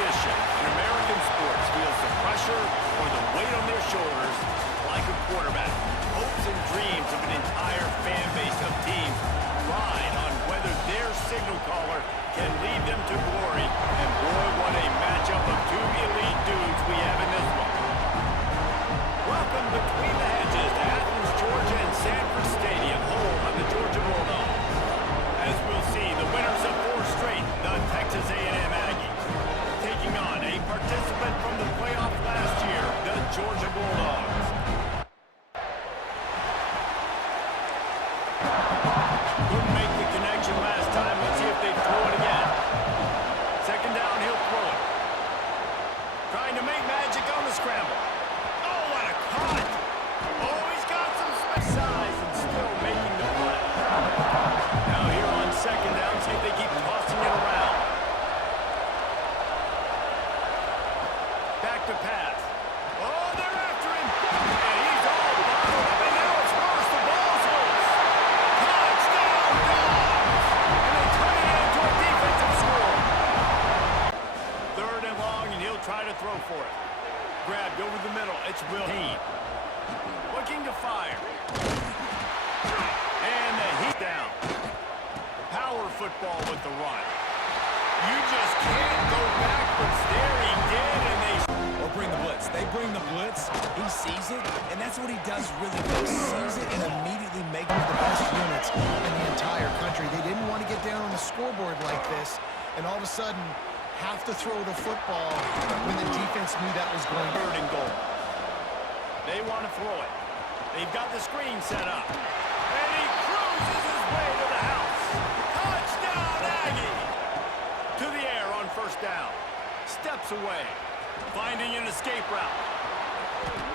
position in American sports feels the pressure or the weight on their shoulders like a quarterback. Hopes and dreams of an entire fan base of teams ride on whether their signal caller can lead them to glory. And boy, what a matchup of two elite dudes we have in this one. Welcome between the hedges to Athens, Georgia and Sanford Stadium, home of the Georgia Bulldogs. As we'll see, the winners of 4 straight, the Texas A&M Aggies, taking on a participant from the playoff last year, the Georgia Bulldogs. Couldn't make the connection last time. Let's see if they throw it again. Second down, he'll throw it. Trying to make magic on the scramble. Oh, what a cut! Oh, he's got some size and still making the play. Now here on second down, see if they keep tossing it around. Back to pass. Oh, they're after him. And he's all bottled up, and now it's worse. The ball's loose. Touchdown, Dogs! And they turn it into a defensive score. Third and long, and he'll try to throw for it. Grabbed over the middle. It's Will Heed. Looking to fire. And the heat down. Power football with the run. You just can't go backwards. There he did, and they... Or bring the blitz. They bring the blitz. He sees it, and that's what he does really well. Sees it and immediately makes one of the best units in the entire country. They didn't want to get down on the scoreboard like this, and all of a sudden have to throw the football when the defense knew that was going. Third and goal. They want to throw it. They've got the screen set up. And he cruises his way to the house. Touchdown, Aggie! To the air on first down. Steps away. Finding an escape route.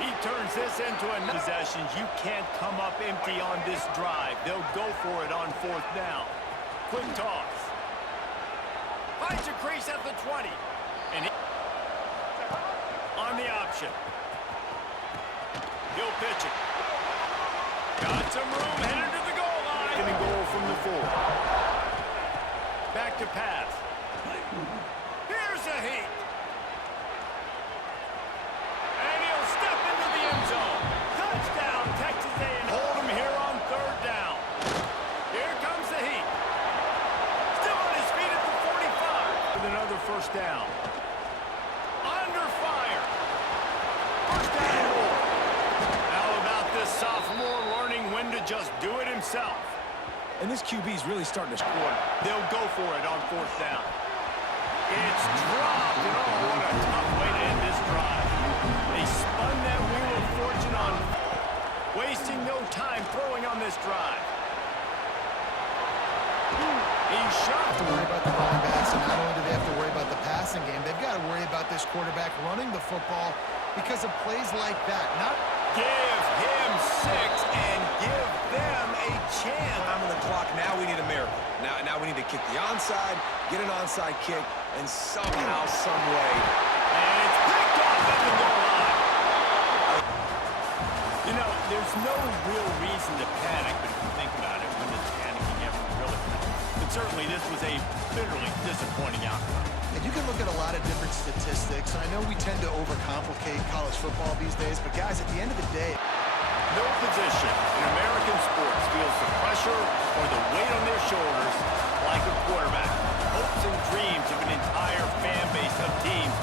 He turns this into a possessions. You can't come up empty on this drive. They'll go for it on fourth down. Quick toss. Finds a crease at the 20. And he... on the option. He'll pitch it. Got some room, headed to the goal line. And a goal from the 4. Back to pass. Here's a heat. And he'll step into the end zone. Touchdown, Texas A&M. Hold him here on third down. Here comes the heat. Still on his feet at the 45. With another first down. Under fire. First down and more. How about this sophomore learning when to just do it himself? And this QB's really starting to score. They'll go for it on fourth down. It's dropped, and oh, what a tough way to end this drive. They spun that wheel of fortune on, wasting no time throwing on this drive. He's shot. Have to worry about the running backs, and not only do they have to worry about the passing game, they've got to worry about this quarterback running the football because of plays like that. Give him 6 and give them a chance. I'm on the clock. Now we need a miracle. Now we need to kick the onside, get an onside kick, and somehow, some way. And it's picked off at the goal line. You know, there's no real reason to panic, but if you think about it, when does panicking ever really happen? But certainly this was a bitterly disappointing outcome. And you can look at a lot of different statistics, and I know we tend to overcomplicate college football these days, but guys, at the end of the day, no position in American sports feels the pressure or the weight on their shoulders like a quarterback. Hopes and dreams of an entire fan base of teams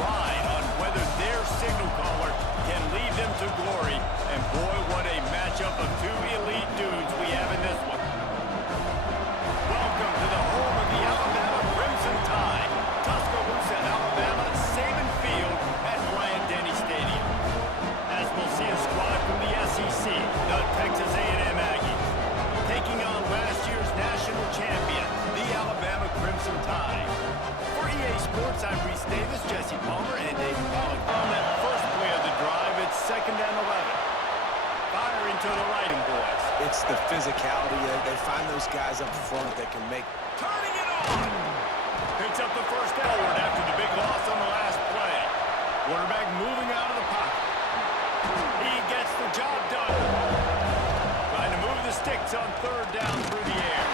ride on whether their signal caller can lead them to glory. And boy, what a matchup of two elite dudes we have in this one. Welcome to the home of the Alabama Crimson Tide. Tuscaloosa, Alabama, Saban Field at Bryant-Denny Stadium. As we'll see a squad from the SEC, the Texas A&M Aggies, taking on last year's national champion, the Alabama Crimson Tide. For EA Sports, I'm Reese Davis, Jesse Palmer, and Dave Pollock. On that first play of the drive, it's 2nd and 11. Firing to the right, boys. It's the physicality. They find those guys up front that can make... Turning it on! Picks up the first forward after the big loss on the last play. Quarterback moving out of the pocket. He gets the job done. Trying to move the sticks on third down through the air.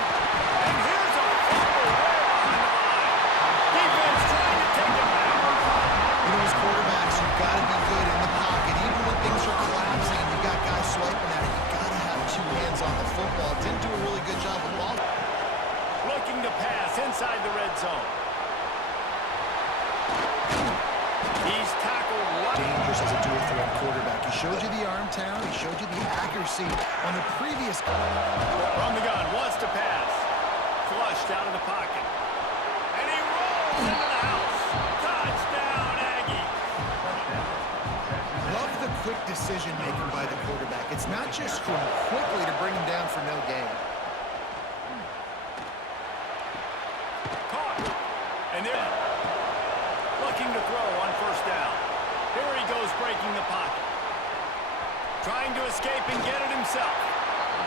And here's a fumble way behind the line. Defense trying to take it back. hands on the football. Didn't do a really good job of ball. Looking to pass inside the red zone. He's tackled right. Dangerous as a dual-threat quarterback. He showed you the arm talent. He showed you the accuracy on the previous. From the gun, wants to pass. Flushed out of the pocket. And he rolls into the house. Touchdown, Aggie. Love the quick decision-making by the quarterback. It's not just from quickly to bring him down for no gain. Caught. And they're looking to throw on first down. Here he goes, breaking the pocket. Trying to escape and get it himself.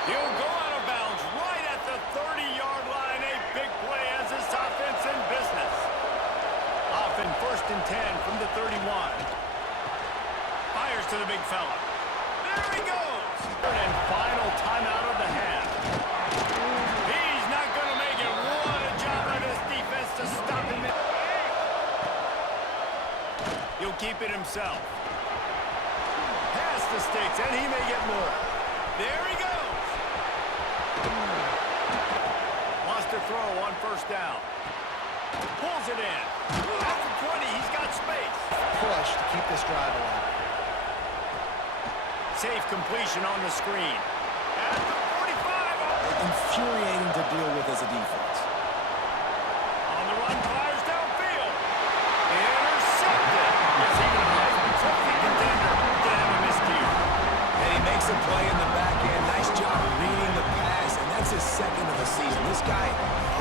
He'll go out of bounds right at the 30-yard line. A big play as this offense in business. Off in 1st and 10 from the 31. Fires to the big fella. There he goes. Third and final timeout of the half. He's not going to make it. What a job by this defense to stop him. He'll keep it himself. Pass the sticks, and he may get more. There he goes. Wants to throw on first down. Pulls it in. At the 20, he's got space. Push to keep this drive alive. Safe completion on the screen. At the 45. Infuriating to deal with as a defense. On the run, fires downfield. Intercepted. It's even a Heisman Trophy contender to have a miscue. And he makes a play in the back end. Nice job reading the pass, and that's his second of the season. This guy,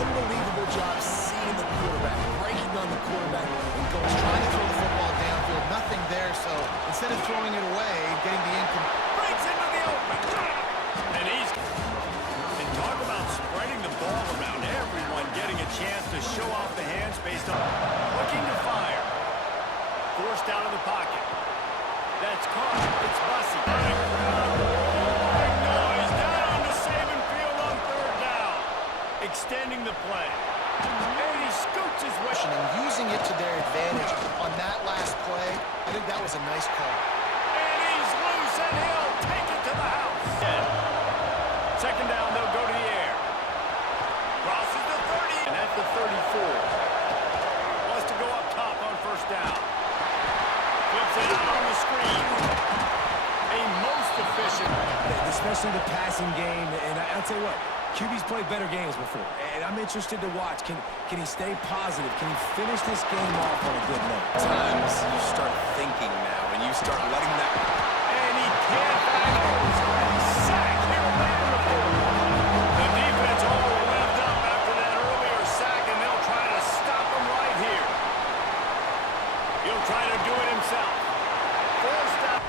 unbelievable job seeing the quarterback, breaking on the quarterback, and going. Trying to throw the football downfield. Nothing there, so instead of throwing it away, getting the incomplete. Breaks into the open. And he's... And talk about spreading the ball around. Everyone getting a chance to show off the hands based on... Looking to fire. Forced out of the pocket. That's caught. It's Bussy. Big noise down to Saban Field on third down. Extending the play. And he scoots his way. And using it to their advantage on that last play, I think that was a nice call. And he's loose, and he'll take it to the house. Second down, they'll go to the air. Crosses the 30. And at the 34. Wants to go up top on first down. Flips it out on the screen. A most efficient. Especially the passing game, and I'll tell you what, QB's played better games before, and I'm interested to watch. Can he stay positive? Can he finish this game off on a good note? Sometimes you start thinking now, and you start letting that... And he can't find those. He's sacked here right in the fourth. The defense all revved up after that earlier sack, and they'll try to stop him right here. He'll try to do it himself. Forced out.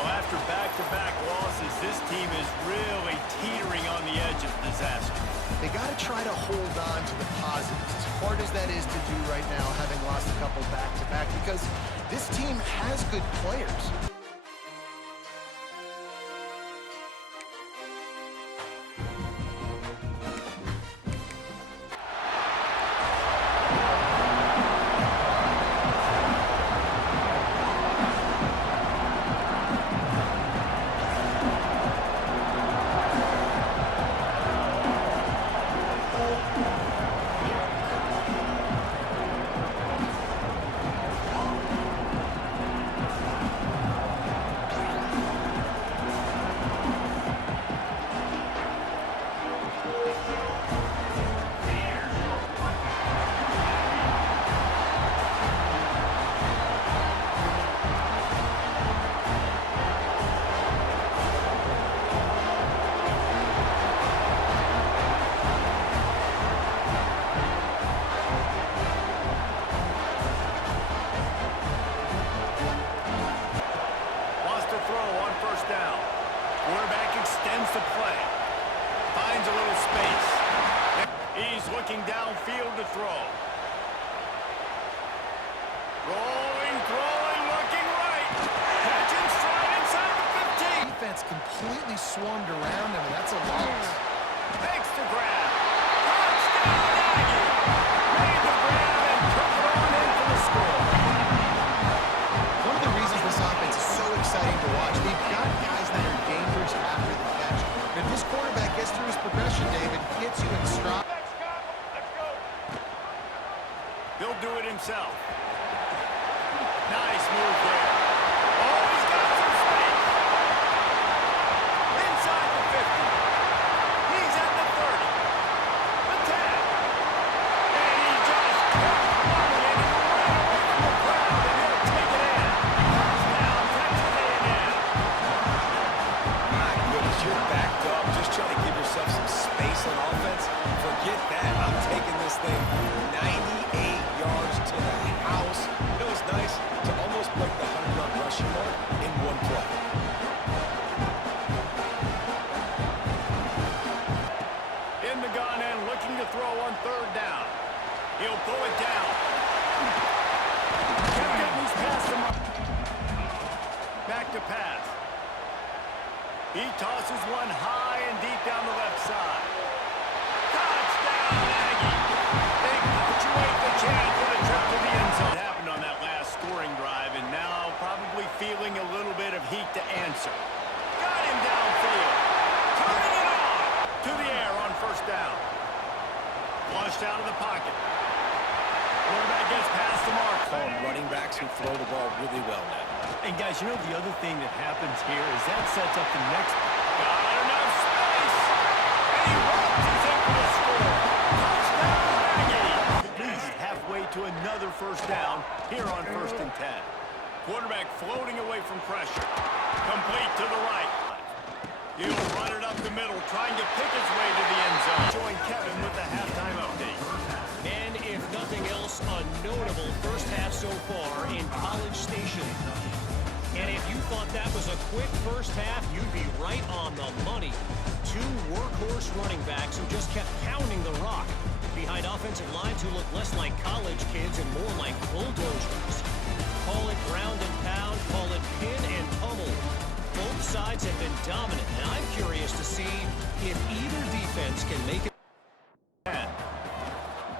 Well, after back-to-back losses, this team is really teetering on the edge of disaster. They got to try to hold on to the positives, as hard as that is to do right now, having lost a couple back-to-back, because this team has good players. looking downfield to throw. Rolling, throwing, looking right. Catch and stride inside the 15. Defense completely swarmed around him, and that's a loss. Makes the grab. Touchdown, Aggie. Made the grab and took it on in for the score. One of the reasons this offense is so exciting to watch, they've got guys that are dangerous after the himself. Nice move there. Oh, he's got some space. Inside the 50. He's at the 30. The 10. And he just kept running it right away from the crowd, and he'll take it in. Touchdown, Texas A&M. My goodness, you're backed up, just trying to give yourself some space on offense. Forget that. I'm taking this thing 98 yards to the house. You know, it's nice to almost break the 100-yard rushing mark in one play. In the gun and looking to throw on third down. He'll pull it down. Kept it loose past him. Back to pass. He tosses one high and deep down the left side. Touchdown, Aggie. They punctuate the chance for the trip to the end zone. It happened on that last scoring drive, and now probably feeling a little bit of heat to answer. Got him downfield. Turning it on. To the air on first down. Flushed out of the pocket. Quarterback gets past the mark. Call running backs who throw the ball really well now. And guys, you know the other thing that happens here is that sets up the next. Got enough space. And he runs it for the score. Touchdown, Aggie. At least halfway to another first down here on 1st and 10. Quarterback floating away from pressure. Complete to the right. He'll run it up the middle, trying to pick his way to the end zone. Join Kevin with the halftime update. And if nothing else, a notable first half so far in College Station. And if you thought that was a quick first half, you'd be right on the money. Two workhorse running backs who just kept pounding the rock behind offensive lines who look less like college kids and more like bulldozers. Call it ground and pound, call it pin and pummel. Both sides have been dominant, and I'm curious to see if either defense can make it.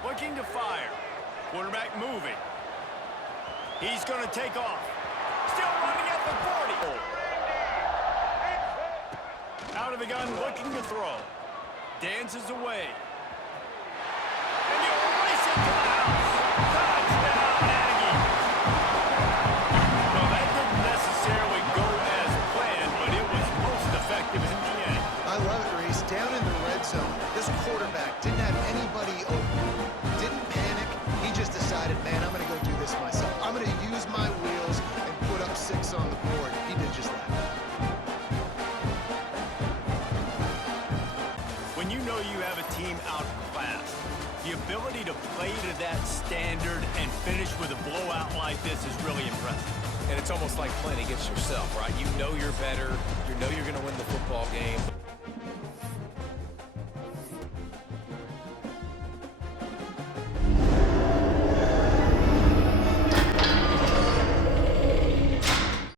Looking to fire. Quarterback moving. He's going to take off. Still running at the 40. Out of the gun, looking to throw. Dances away. And he'll race it to the house. Touchdown, Aggie. Well, that didn't necessarily go as planned, but it was most effective in the end. I love it, Reese. Down in the red zone, this quarterback didn't have anybody open. Didn't panic. He just decided, man, I'm going to go do this myself. I'm going to use my wheels and put up 6 on the board. He did just that. When you know you have a team outclassed, the ability to play to that standard and finish with a blowout like this is really impressive. And it's almost like playing against yourself, right? You know you're better. You know you're going to win the football game.